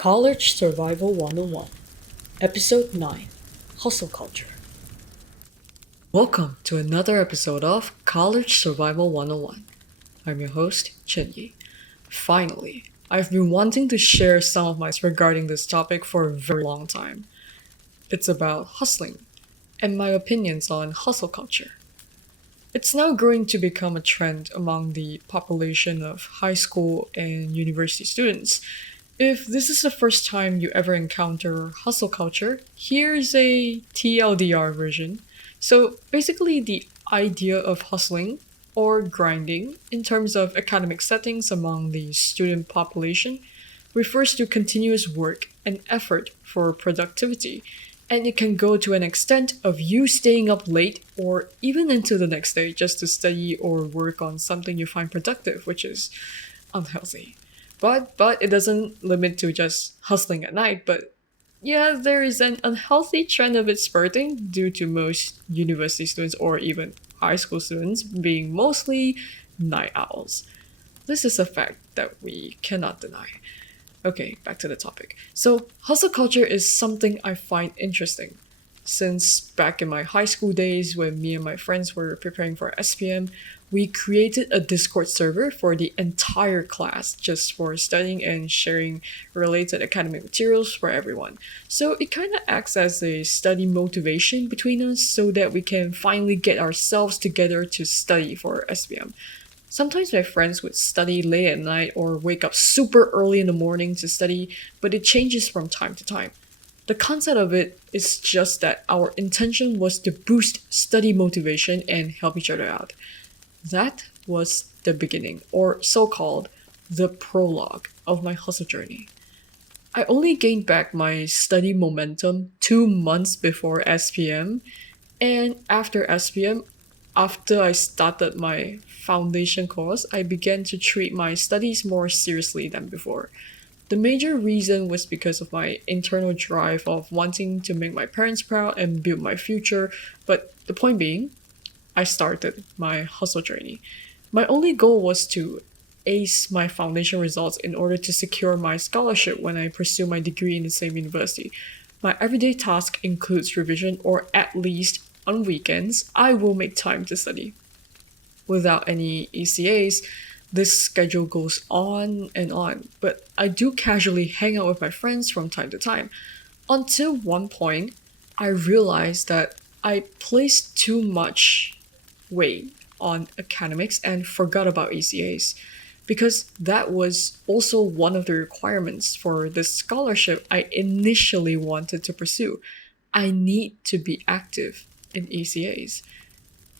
College Survival 101, Episode 9, Hustle Culture. Welcome to another episode of College Survival 101. I'm your host, Chen Yee. Finally, I've been wanting to share some of my thoughts regarding this topic for a very long time. It's about hustling and my opinions on hustle culture. It's now growing to become a trend among the population of high school and university students. If this is the first time you ever encounter hustle culture, here's a TLDR version. So basically, the idea of hustling or grinding in terms of academic settings among the student population refers to continuous work and effort for productivity, and it can go to an extent of you staying up late or even into the next day just to study or work on something you find productive, which is unhealthy. But it doesn't limit to just hustling at night, but yeah, there is an unhealthy trend of it spurting due to most university students or even high school students being mostly night owls. This is a fact that we cannot deny. Okay, back to the topic. So, hustle culture is something I find interesting. Since back in my high school days when me and my friends were preparing for SPM, we created a Discord server for the entire class just for studying and sharing related academic materials for everyone. So it kind of acts as a study motivation between us so that we can finally get ourselves together to study for SPM. Sometimes my friends would study late at night or wake up super early in the morning to study, but it changes from time to time. The concept of it is just that our intention was to boost study motivation and help each other out. That was the beginning, or so-called the prologue of my hustle journey. I only gained back my study momentum 2 months before SPM, and after SPM, after I started my foundation course, I began to treat my studies more seriously than before. The major reason was because of my internal drive of wanting to make my parents proud and build my future, but the point being, I started my hustle journey. My only goal was to ace my foundation results in order to secure my scholarship when I pursue my degree in the same university. My everyday task includes revision, or at least on weekends, I will make time to study. Without any ECAs, this schedule goes on, but I do casually hang out with my friends from time to time. Until one point, I realized that I placed too much weight on academics and forgot about ECAs, because that was also one of the requirements for the scholarship I initially wanted to pursue. I need to be active in ECAs.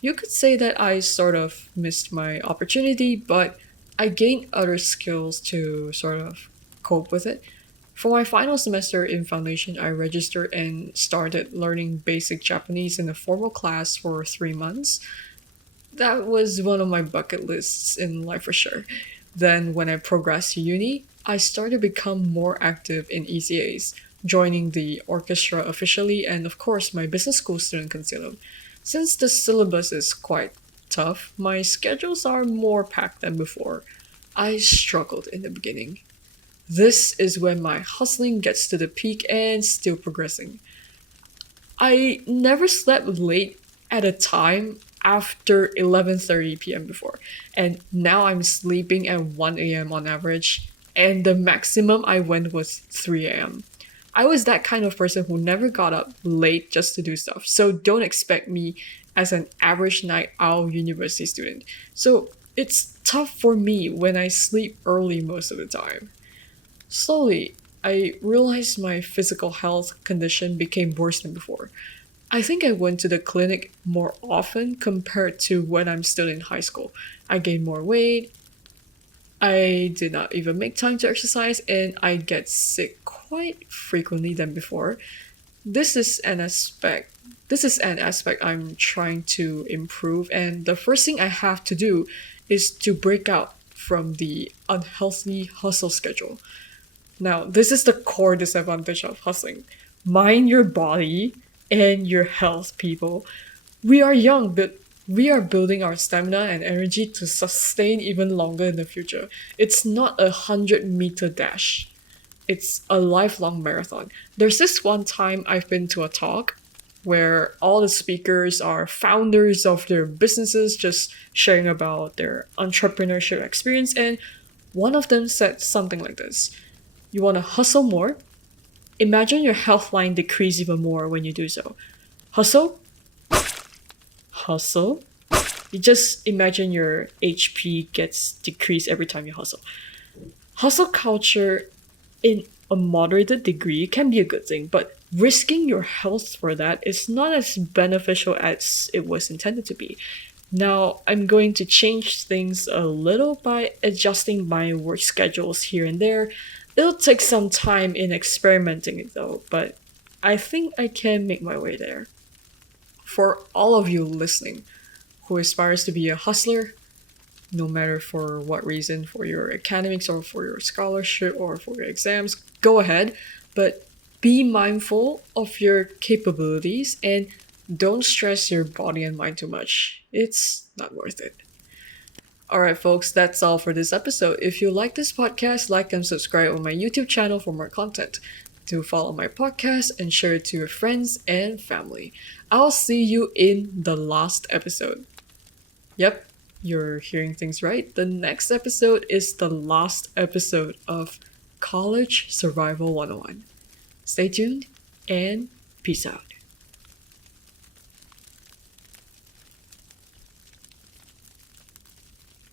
You could say that I sort of missed my opportunity, but I gained other skills to sort of cope with it. For my final semester in foundation, I registered and started learning basic Japanese in a formal class for 3 months. That was one of my bucket lists in life for sure. Then, when I progressed to uni, I started to become more active in ECAs, joining the orchestra officially, and of course, my business school student concilium. Since the syllabus is quite tough, my schedules are more packed than before. I struggled in the beginning. This is when my hustling gets to the peak and still progressing. I never slept late at a time after 11:30 p.m. before, and now I'm sleeping at 1 a.m. on average, and the maximum I went was 3 a.m. I was that kind of person who never got up late just to do stuff, so don't expect me as an average night owl university student. So it's tough for me when I sleep early most of the time. Slowly, I realized my physical health condition became worse than before. I think I went to the clinic more often compared to when I'm still in high school. I gained more weight, I did not even make time to exercise, and I get sick quite frequently than before. This is an aspect this is an aspect I'm trying to improve, and the first thing I have to do is to break out from the unhealthy hustle schedule. Now, this is the core disadvantage of hustling. Mind your body and your health, people. We are young, but we are building our stamina and energy to sustain even longer in the future. It's not a 100-meter dash. It's a lifelong marathon. There's this one time I've been to a talk where all the speakers are founders of their businesses just sharing about their entrepreneurship experience, and one of them said something like this: you want to hustle more? Imagine your health line decrease even more when you do so. Hustle? Hustle? You just imagine your HP gets decreased every time you hustle. Hustle culture, in a moderated degree, can be a good thing, but risking your health for that is not as beneficial as it was intended to be. Now, I'm going to change things a little by adjusting my work schedules here and there. It'll take some time in experimenting though, but I think I can make my way there. For all of you listening who aspires to be a hustler, no matter for what reason, for your academics or for your scholarship or for your exams, go ahead, but be mindful of your capabilities and don't stress your body and mind too much. It's not worth it. Alright, folks, that's all for this episode. If you like this podcast, like and subscribe on my YouTube channel for more content. To follow my podcast and share it to your friends and family. I'll see you in the last episode. Yep, you're hearing things right. The next episode is the last episode of College Survival 101. Stay tuned and peace out.